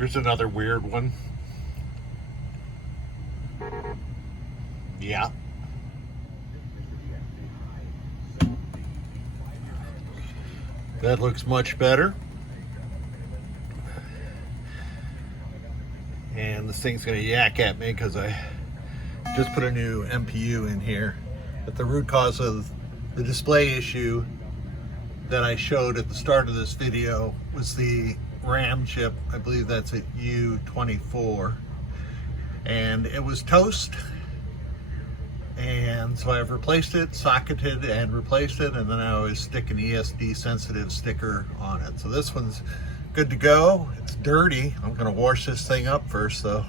Here's another weird one. Yeah. That looks much better. And this thing's gonna yak at me because I just put a new MPU in here. But the root cause of the display issue that I showed at the start of this video was the RAM chip. I believe that's at U24. And it was toast. And so I've replaced it, socketed and replaced it, and then I always stick an ESD sensitive sticker on it. So this one's good to go. It's dirty. I'm gonna wash this thing up first though.